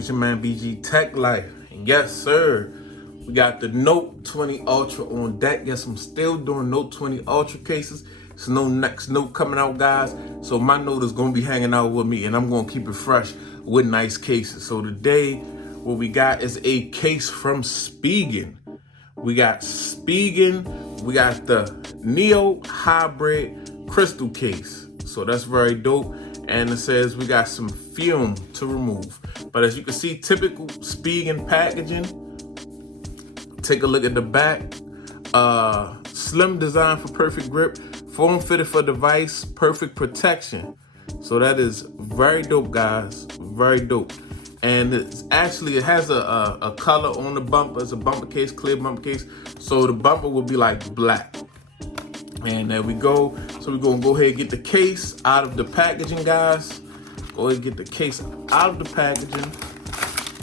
It's your man BG Tech Life. And yes, sir, we got the Note 20 Ultra on deck. Yes, I'm still doing Note 20 Ultra cases. There's no next Note coming out, guys. So my Note is going to be hanging out with me, and I'm going to keep it fresh with nice cases. So today, what we got is a case from Spigen. We got Spigen. We got the Neo Hybrid Crystal case. So that's very dope. And it says we got some film to remove. But as you can see, typical Spigen packaging. Take a look at the back. Slim design for perfect grip. Form fitted for device. Perfect protection. So that is very dope, guys. Very dope. And it's actually, it has a color on the bumper. It's a bumper case, clear bumper case. So the bumper will be like black. And there we go. So we're gonna go ahead and get the case out of the packaging, guys. Go ahead and get the case out of the packaging.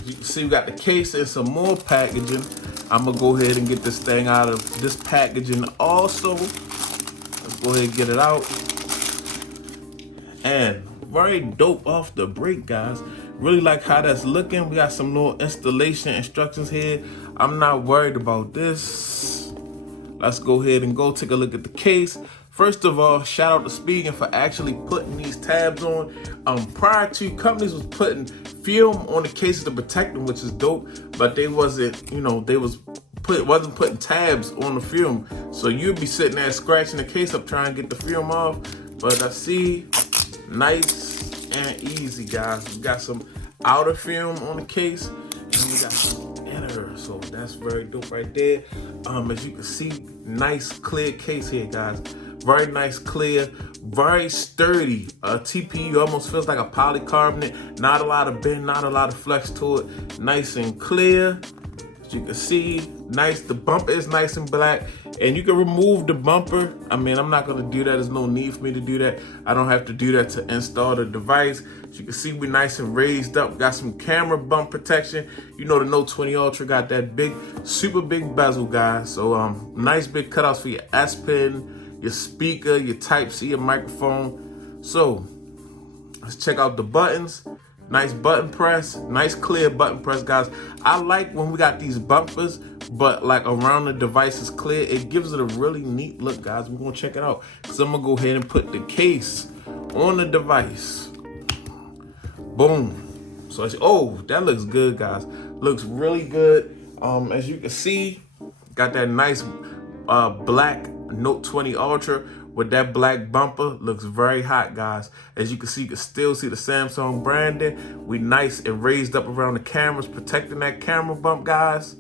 You can see we got the case and some more packaging. I'm gonna go ahead and get this thing out of this packaging also. Let's go ahead and get it out. And very dope off the break, guys. Really like how that's looking. We got some little installation instructions here. I'm not worried about this. Let's go ahead and go take a look at the case. First of all, shout out to Spigen for actually putting these tabs on. Prior to, companies was putting film on the cases to protect them, which is dope, but they wasn't, wasn't putting tabs on the film. So you'd be sitting there scratching the case up trying to get the film off. But I see, nice and easy, guys. We got some outer film on the case, and we got some inner. So that's very dope right there. As you can see, nice clear case here, guys. Very nice, clear, very sturdy. TPU almost feels like a polycarbonate. Not a lot of bend, not a lot of flex to it. Nice and clear. As you can see, nice. The bumper is nice and black. And you can remove the bumper. I mean, I'm not gonna do that. There's no need for me to do that. I don't have to do that to install the device. As you can see, we're nice and raised up. Got some camera bump protection. You know the Note 20 Ultra got that big, super big bezel, guys. So nice big cutouts for your S Pen, your speaker, your Type-C, your microphone. So let's check out the buttons. Nice button press, nice clear button press, guys. I like when we got these bumpers, but like around the device is clear. It gives it a really neat look, guys. We're gonna check it out. So I'm gonna go ahead and put the case on the device. Boom. So oh, that looks good, guys. Looks really good. As you can see, got that nice black Note 20 Ultra with that black bumper. Looks very hot, guys. As you can still see the Samsung branding. We nice and raised up around the cameras, protecting that camera bump, guys.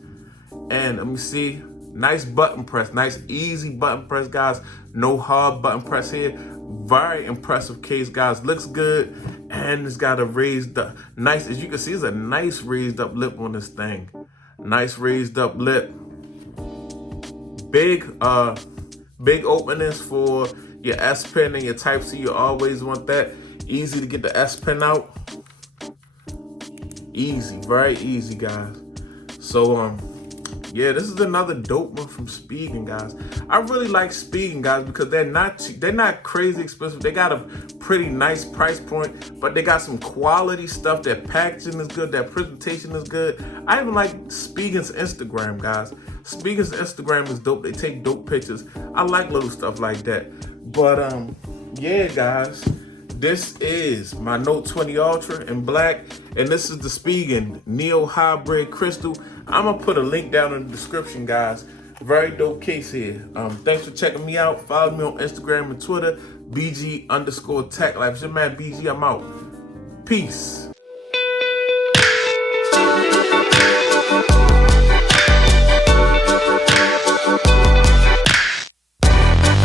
And let me see, nice button press, nice easy button press, guys. No hard button press here. Very impressive case, guys. Looks good, and it's got a raised up, nice, as you can see, it's a nice raised up lip on this thing. Nice raised up lip. Big openings for your S Pen and your Type-C. You always want that. Easy to get the S Pen out. Easy, very easy, guys. So yeah, this is another dope one from Spigen, guys. I really like Spigen, guys, because they're not crazy expensive. They got a pretty nice price point, but they got some quality stuff. Their packaging is good. Their presentation is good. I even like Spigen's Instagram, guys. Spigen's Instagram is dope. They take dope pictures. I like little stuff like that. But yeah, guys, this is my Note 20 Ultra in black, and this is the Spigen Neo Hybrid Crystal. I'm gonna put a link down in the description, guys. Very dope case here. Thanks for checking me out. Follow me on Instagram and Twitter, BG_TechLife. It's your man BG. I'm out. Peace.